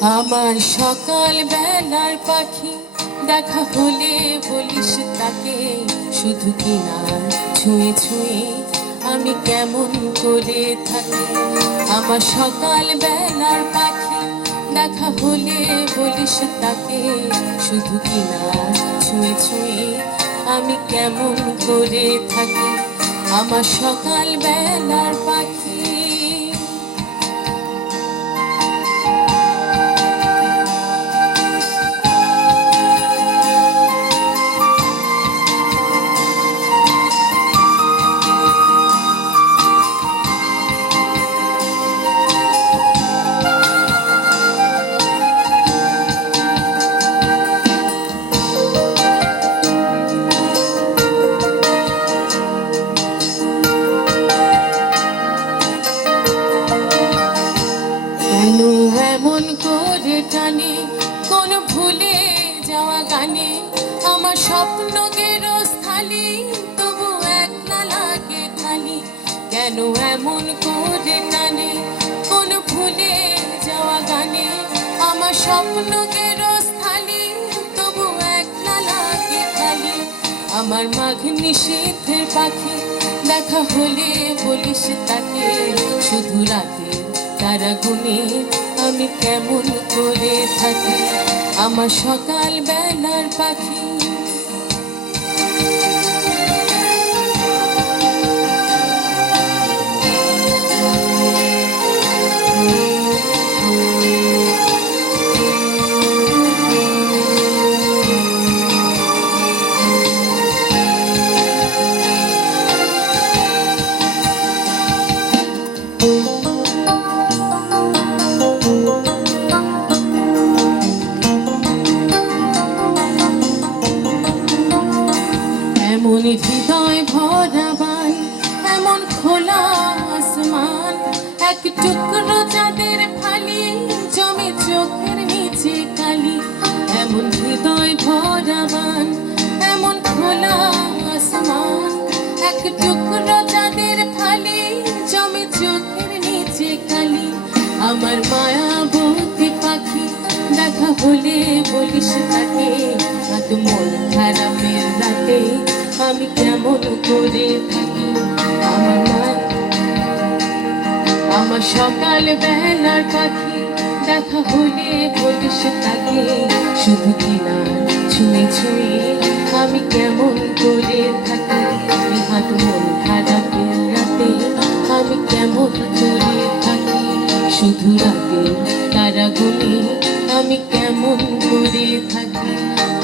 সকাল বেলার পাখি, দেখা হলে বলিস তাকে শুধু কিনা ছুঁয়ে ছুঁয়ে আমি কেমন করে থাকি। আমার সকাল বেলার পাখি, দেখা হলে বলিস তাকে শুধু কিনা ছুঁয়ে ছুঁয়ে আমি কেমন করে থাকি। আমার সকাল বেলার পাখি এমন করে টানে কোন ভুলে যাওয়া গানে। আমার স্বপ্ন গেরস্থালি, তবু একলা লাগে খালি। কেন এমন করে টানে কোন ভুলে যাওয়া গানে। আমার স্বপ্ন গেরস্থালি, তবু একলা লাগে খালি। আমার মাঘ নিষেধের পাখি, দেখা হলে বলিস তাকে। শুধু রাতে তারা গুনে আমি কেমন করে থাকি? আমার সকাল বেলার পাখি ফালি, জমে চোখের নিচে কালি। এমন হৃদয় ভরাবান খোলা চাঁদের ফালি নিচে আমার মায়াবতী পাখি, দেখা হলে বলিস তাকে, আজ মন খারাপের রাতে আমি কেমন করে থাকি? আমার আমার সকাল বেলার পাখি, দেখা হলে বলিস তাকে, শুধু কিনা ছুঁয়ে ছুঁয়ে আমি কেমন করে থাকি? নিহাত মন খারাপের রাতে আমি কেমন করে থাকি? শুধু রাতে তারা গুনে আমি কেমন করে থাকি?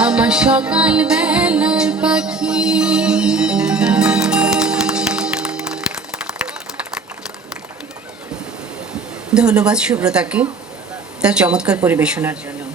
আমার সকাল বেলার পাখি ধন্যবাদ সুব্রতাকে তার চমৎকার পরিবেশনার জন্য।